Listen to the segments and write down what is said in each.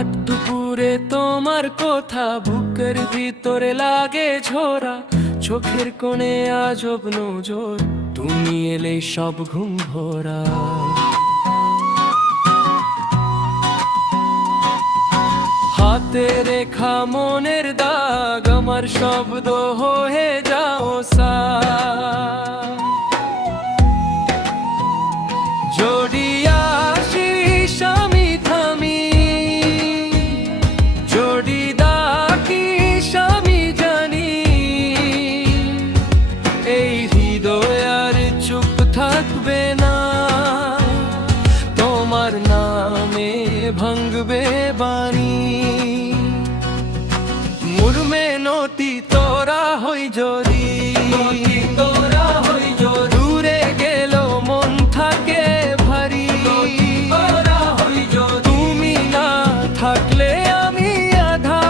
রাত দুপুরে তোমার কথা বুকের ভিতরে লাগে ঝোরা, চোখের কোণে আজব নজর, তুমি এলে সব ঘুম ভরা। হাতে রেখা মনের দাগ, আমার শব্দ হয়ে যাও সা। জড়িয়ে আসিস আমি থামি, জড়ি ডাকিস আমি জানি, এই হৃদয় আর চুপ থাকবে না, তোমার নামে ভাঙবে বাণী। মুরমে নতি তোরা হই যদি, তোরা হই যদি, দূরে গেল মন থাকে ভারী, তোরা হই যদি, তুমি না থাকলে আমি আধা,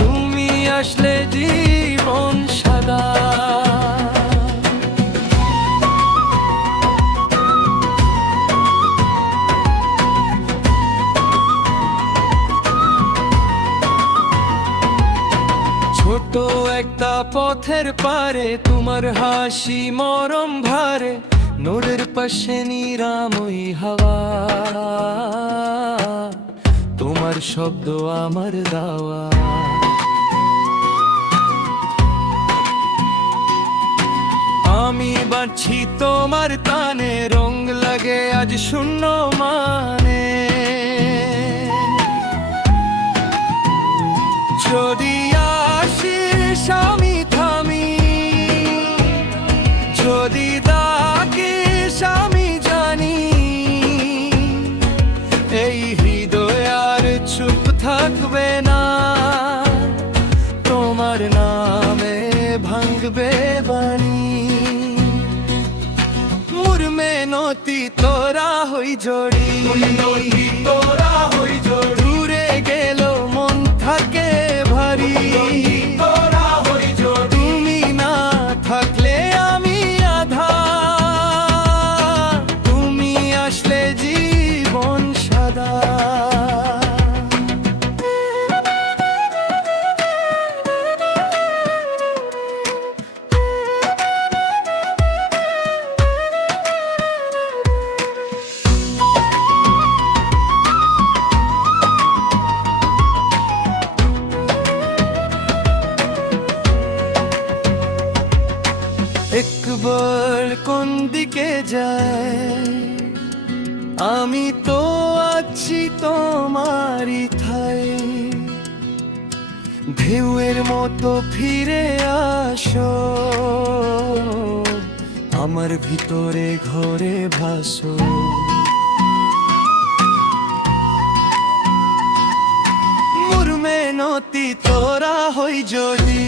তুমি আসলে জীবন সাদা। ছোট একটা পথের পারে তোমার হাসি মরম ভারে, নোরের পাশে নিরাময় হাওয়া, তোমার শব্দ আমার দাওয়া। আমি বাঁচি তোমার টানে, রং লাগে আজ শূন্য মানে। যদি আসিস আমি থামি, যদি ডাকিস আমি জানি, এই হৃদয় আর চুপ থাকবে না, তোমার নামে ভাঙবে বাণী। মুরমে নতি তোরা হই জড়ি, তোরা হই জড়ি, দূরে গেল মন থাকে ভারী, তোরা হই জড়ি, তুমি না থাকলে আমি আধা, তুমি আসলে জীবন সাদা। একবার কোন দিকে যায়, আমি তো আছি তোমারই ঠাই, ঢেউয়ের মতো ফিরে আসো, আমার ভিতরে ঘরে ভাসো। মুরমে নতি তোরা হই যদি।